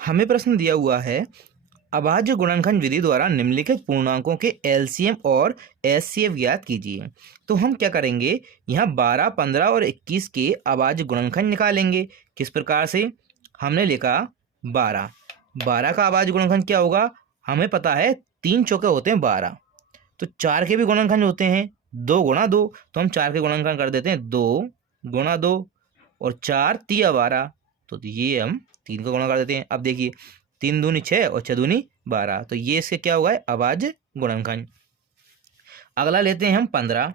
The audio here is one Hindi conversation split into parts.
हमें प्रश्न दिया हुआ है, अभाज्य गुणनखंड विधि द्वारा निम्नलिखित पूर्णांकों के एलसीएम और एचसीएफ ज्ञात कीजिए। तो हम क्या करेंगे, यहाँ 12, 15 और 21 के अभाज्य गुणनखंड निकालेंगे। किस प्रकार से? हमने लिखा 12 का अभाज्य गुणनखंड क्या होगा, हमें पता है 3 चौके होते हैं 12, तो 4 के भी गुणनखंड होते हैं 2 गुणा 2, तो हम 4 के गुणनखंड कर देते हैं 2 गुणा 2 और 4 तिया 12, तो ये हम 3 का गुणा कर देते हैं। अब देखिए 3 दूनी 6 और 6 दूनी 12, तो ये इसके क्या हुआ है, अभाज्य गुणनखंड। अगला लेते हैं हम 15,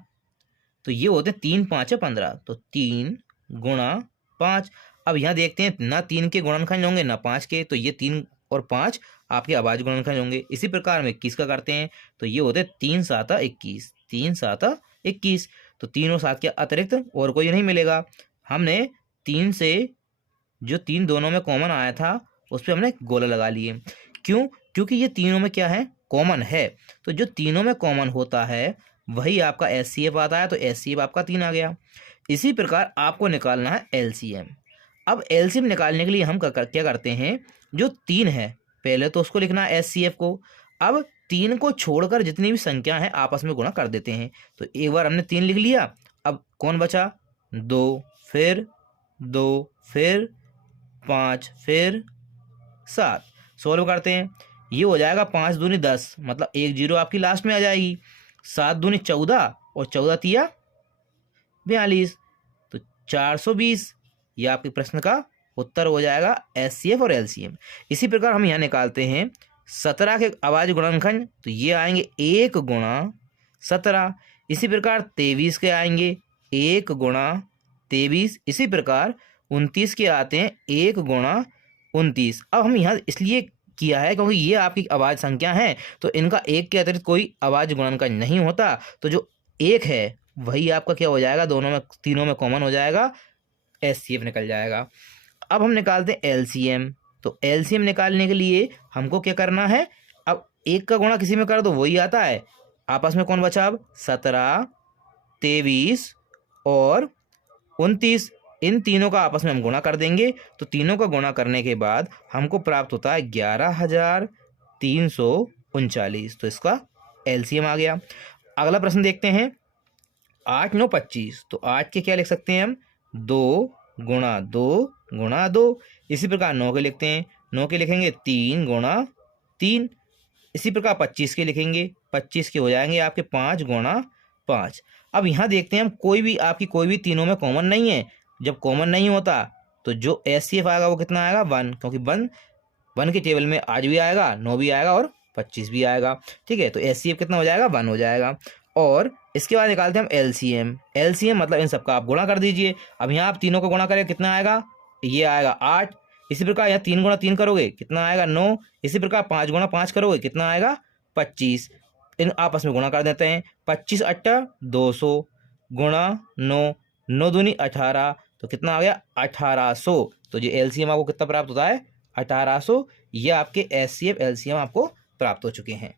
तो ये होते हैं 3 5 है 15, तो 3 गुणा 5। अब यहाँ देखते हैं ना 3 के गुणनखंड होंगे ना 5 के, तो ये 3 और 5 आपके अभाज्य गुणनखंड होंगे। इसी प्रकार में 21 का करते हैं, तो ये होते हैं 3 7 21, 3 7 21, तो 3 और 7 के अतिरिक्त और कोई नहीं मिलेगा। हमने 3 से जो 3 दोनों में कॉमन आया था उस पर हमने गोला लगा लिए। क्यों? क्योंकि ये तीनों में क्या है, कॉमन है। तो जो तीनों में कॉमन होता है वही आपका एचसीएफ आता है, तो एचसीएफ आपका 3 आ गया। इसी प्रकार आपको निकालना है एलसीएम। अब एलसीएम निकालने के लिए हम क्या करते हैं, जो 3 है पहले तो उसको लिखना है एचसीएफ को। अब 3 को छोड़कर जितनी भी संख्या है आपस में गुणा कर देते हैं। तो एक बार हमने 3 लिख लिया, अब कौन बचा, 2, फिर 2, फिर 5, फिर 7। सोल्व करते हैं, ये हो जाएगा 5 दूनी 10, मतलब 1 0 आपकी लास्ट में आ जाएगी। 7 दूनी 14 और 14 तिया 42, तो 420। ये आपके प्रश्न का उत्तर हो जाएगा एचसीएफ और एलसीएम। इसी प्रकार हम यहाँ निकालते हैं 17 के अभाज्य गुणनखंड, तो ये आएंगे 1 गुणा 17। इसी प्रकार 23 के आएंगे 1 गुणा 23। इसी प्रकार 29 के आते हैं 1 गुणा 29। अब हम यहाँ इसलिए किया है क्योंकि ये आपकी अभाज्य संख्या है, तो इनका 1 के अतिरिक्त कोई अभाज्य गुणनखंड नहीं होता, तो जो 1 है वही आपका क्या हो जाएगा, दोनों में तीनों में कॉमन हो जाएगा, एचसीएफ निकल जाएगा। अब हम निकालते हैं एलसीएम। तो एलसीएम निकालने के लिए हमको क्या करना है, अब 1 का गुणा किसी में कर दो वही आता है। आपस में कौन बचा, अब 17, 23 और 29, इन तीनों का आपस में हम गुणा कर देंगे। तो तीनों का गुणा करने के बाद हमको प्राप्त होता है 11,339, तो इसका एलसीएम आ गया। अगला प्रश्न देखते हैं, 8 9 25, तो 8 के क्या लिख सकते हैं हम, 2 गुणा 2 गुणा 2। इसी प्रकार 9 के लिखते हैं, 9 के लिखेंगे 3 गुणा 3। इसी प्रकार 25 के लिखेंगे, 25 के हो जाएंगे आपके 5 गुणा 5। अब यहाँ देखते हैं हम कोई भी तीनों में कॉमन नहीं है। जब कॉमन नहीं होता तो जो एचसीएफ आएगा वो कितना आएगा, 1, क्योंकि 1 के टेबल में 8 भी आएगा, 9 भी आएगा और 25 भी आएगा। ठीक है, तो एचसीएफ कितना हो जाएगा, 1 हो जाएगा। और इसके बाद निकालते हैं हम एलसीएम। एलसीएम मतलब इन सबका आप गुणा कर दीजिए। अब यहाँ आप तीनों को गुणा करें कितना आएगा, ये आएगा 8। इसी प्रकार यहाँ 3 गुणा 3 करोगे कितना आएगा, 9। इसी प्रकार 5 गुणा 5 करोगे कितना आएगा, 25। इन आपस में गुणा कर देते हैं, 25 8 200 गुणा 9, 9 दूनी 18, तो कितना आ गया 1800। तो ये एलसीएम आपको कितना प्राप्त होता है, 1800। ये आपके एचसीएफ एलसीएम आपको प्राप्त हो चुके हैं।